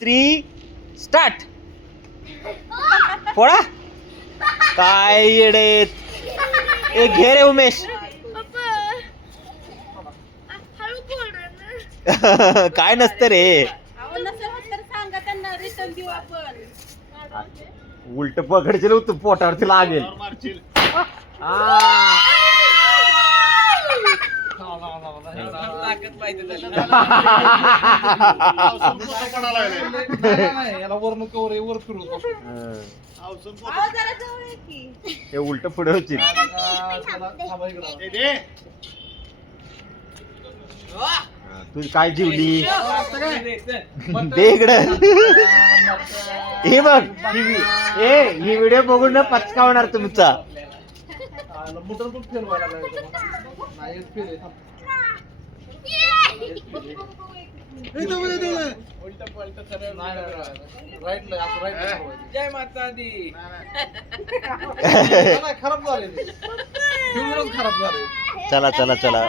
3 start. Pola काय येडेत. एक घे रे उमेश. काय नसतं रे. उलट पकडशील तू पोटावरती लागेल. हे उलट पुढे होतील. तू काय जीवली दे इकडं. हे बघ ही व्हिडिओ बघून ना पचकावणार तुमचा. जय माता दी. खराब झाले. खराब झाले. चला चला चला.